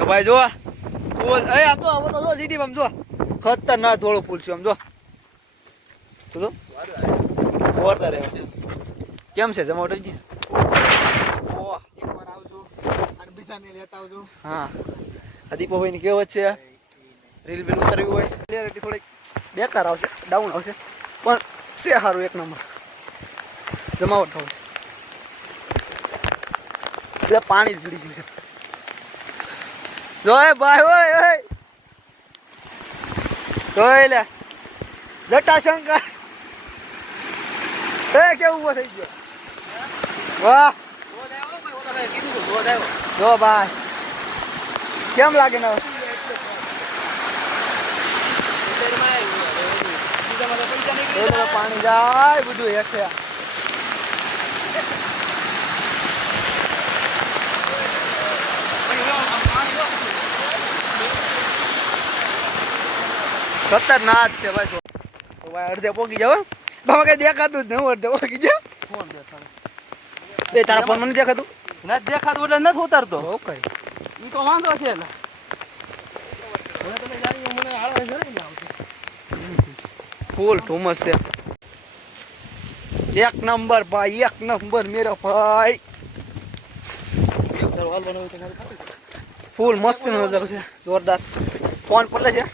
તો ભાઈ જો પુલ એ આમ તો આવો તો જો સીધી આમ જો ખતરનાક ધોળો પુલ છે આમ જો તો વરતા રહે કેમ છે જમાવટજી ઓ એકવાર આવજો અને બીજાને લેતા આવજો હા દીપોભાઈ ની કેવત છે રીલ બિલ ઉતારવી હોય ક્લિયરિટી થોડીક બેકાર આવશે ડાઉન આવશે પણ છે સારું એક નંબર જમાવટ થવું એટલે પાણી જ પડી ગયું છે જોય ભાઈ ઓય જોઈ લે જટાશંકર એ કેવું ઉભો થઈ ગયો વાહ જો ભાઈ કેમ લાગે ને પાણી જાય બધું હેઠે ખતરનાક છે ભાઈ તો ભાઈ અડધે પોગી જાવ બાબા કઈ દેખાતું જ નહીં અડધે પોગી જાવ ફોન દેખાતું બે તારા ફોન મને દેખાતું નથી દેખાતું એટલે નથી ઉતારતો ઓકે એ તો વાંધો છે ફૂલ ધુમ્મસ છે એક નંબર ભાઈ એક નંબર મેરો ભાઈ ફૂલ મસ્ત નજારો છે જોરદાર ફોન પડે છે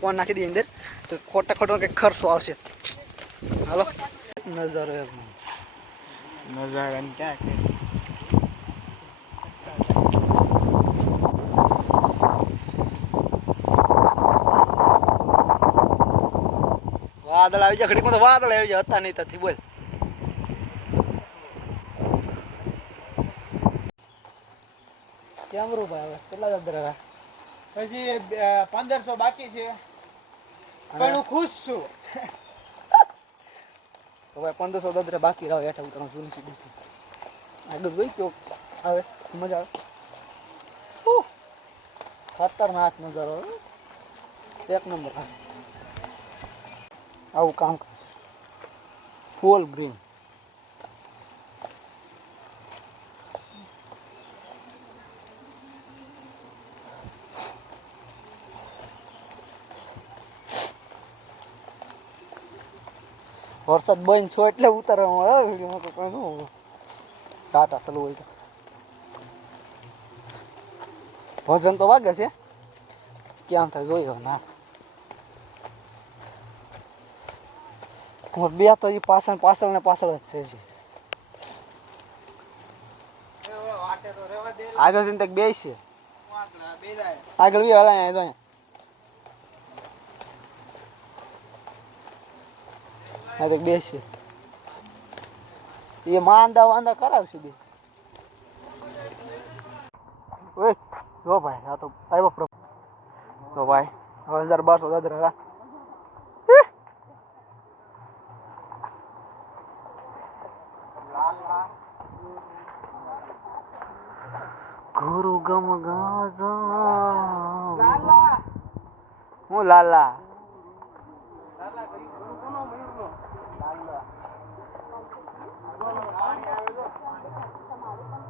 ફોન નાખી દઈએ અંદર તો ખોટા ખોટો કંઈક ખર્ચો આવશે હાલો નજારો નજારા ક્યાં કે વાદળ આવી જાય ઘડીકમાં તો વાદળ આવી જાય હતા નહીં ત્યાંથી બોલ કેમ રૂ ભાઈ હવે કેટલા જબ્દર હજી 1500 બાકી છે પણ હું ખુશ છું તો ભાઈ 1500 દદરે બાકી રહ્યો હેઠા ઉતરવાનું જૂની સીડી આગળ જોઈ કેવો આવે મજા આવે ખતરનાક નજારો એક નંબર આવું કામ ફૂલ ગ્રીન વરસાદ બંધ છો એટલે ઉતારવામાં આવે વિડીયોમાં તો કોઈ ન સાટા સલું હોય ભજન તો વાગે છે ક્યાં થાય જોયો ના બે તો એ પાછળ ને પાછળ જ છે આગળ જઈને તક બે છે આગળ બી હલાય તો બે છે એ માંદા વાંદા કરાવશે બે ઓય જો ભાઈ આ તો આવ્યો તો ભાઈ 1200 દાદરા ગુરુ ગમ ગાજા હું લાલા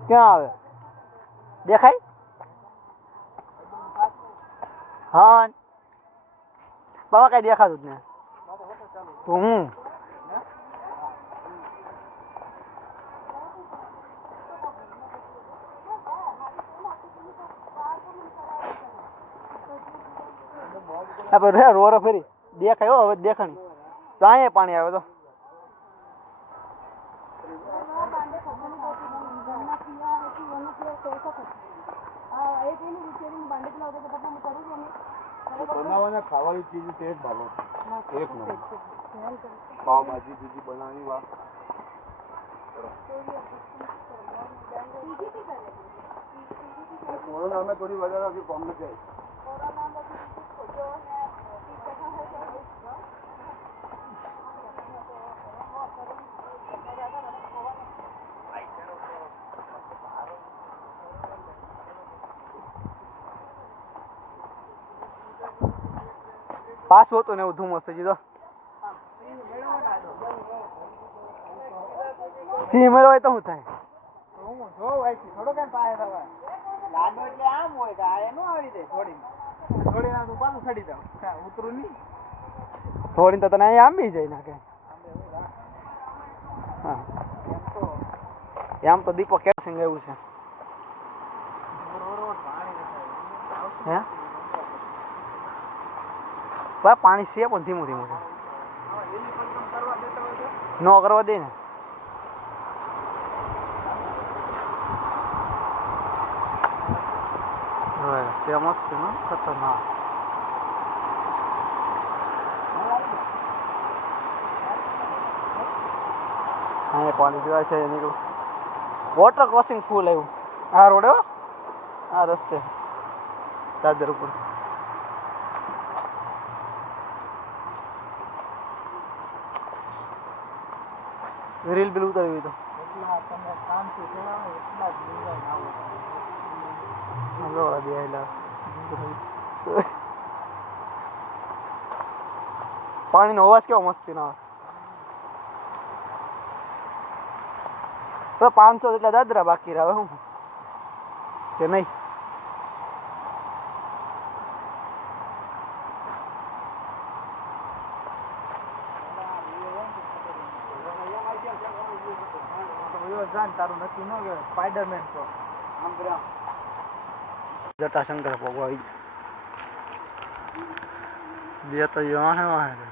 ક્યાં આવે દેખાય હા બાબા કઈ દેખાતું જ ને તો હું આપણે રોરો ફેરી દેખાય હવે દેખાણી તો અહીંયા પાણી આવે તો બનાવવાના ખાવાની ચીજ છે એક ભાલો એક નંબર પાવભાજી બીજી બનાવવાની વાત કોરોના में थोड़ी वजह अभी कम लग गई પાછું હતું ને એવું ધુમ્મસ હજી તો સિંહ મેળવાય તો શું થાય થોડો કઈ પાય ગાડો એટલે આમ હોય કે આ એનો આવી જાય થોડી ના તું પાછું ચડી જાવ ઉતરું નહીં થોડી તો તને અહીંયા આંબી જાય નાખે હા એમ તો દીપક કે સંગ એવું છે હે પાણી છે પણ ધીમું ધીમું છે નો કરવા દે ને છે મસ્ત છે ને ખતરનાક હા પાણી પીવાય છે નીકળું વોટર ક્રોસિંગ ફૂલ આવ્યું આ રોડ આ રસ્તે દાદર ઉપર રીલ બિલ ઉતારવી તો પાણીનો અવાજ કેવો મસ્તી ના આવે 500 જેટલા દાદરા બાકી રહે હું કે નહીં તારું નક્કી ન કે સ્પાઈડરમેન છો આમ કર્યા જટાશંકર ભગવાઈ બે તો यहाँ है वहाँ है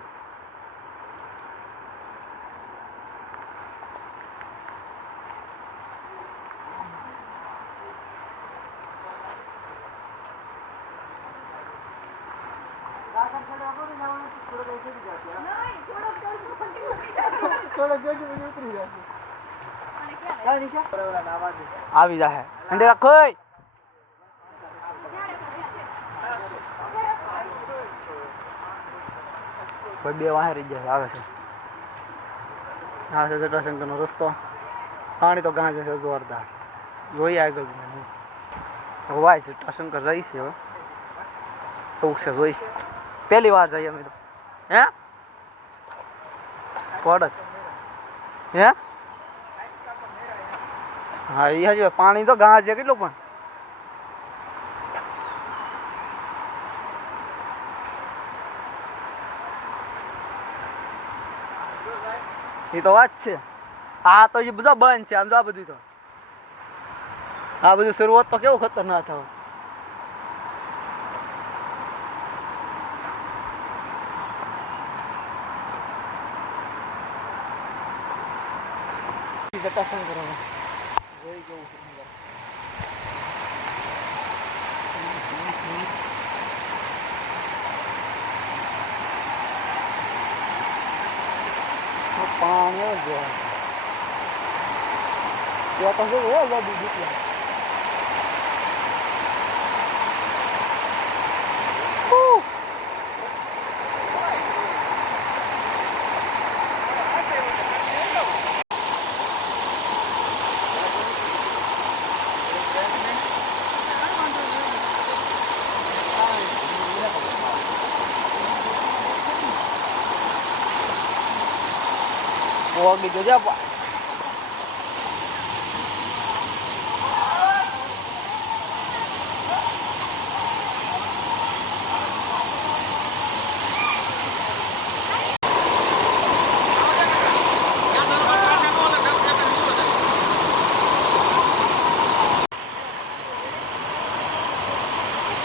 આવી જાય અંડે રાખો કોઈ બે વાહે રહી જાય આવે છે આ છે જટાશંકર નો રસ્તો પાણી તો ગાંજે છે જોરદાર જોઈએ આગળ વાય છે જટાશંકર જાય છે હવે ટૂંક છે જોઈ પહેલી વાર જઈએ અમે તો હે પડત હે હા એ હજુ પાણી તો ગાંજે કેટલું પણ એ તો વાત છે આ તો એ બધા બંધ છે આમ તો આ બધું તો આ બધું શરૂઆત તો કેવું ખતરનાક થયું જટાશંકર જોઈ કેવું સુંદર પાણી જ ત્યાં તો શું હોય ગાડી દીકરી gitu aja Pak.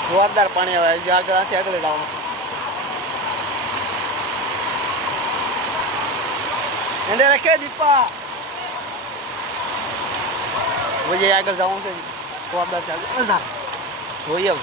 જોરદાર પાણી આવે છે આગળથી આગળ જવાનું એને રાખે દીપા જોઈએ આગળ જવાનું છે જોરદાર છે આગળ જોઈએ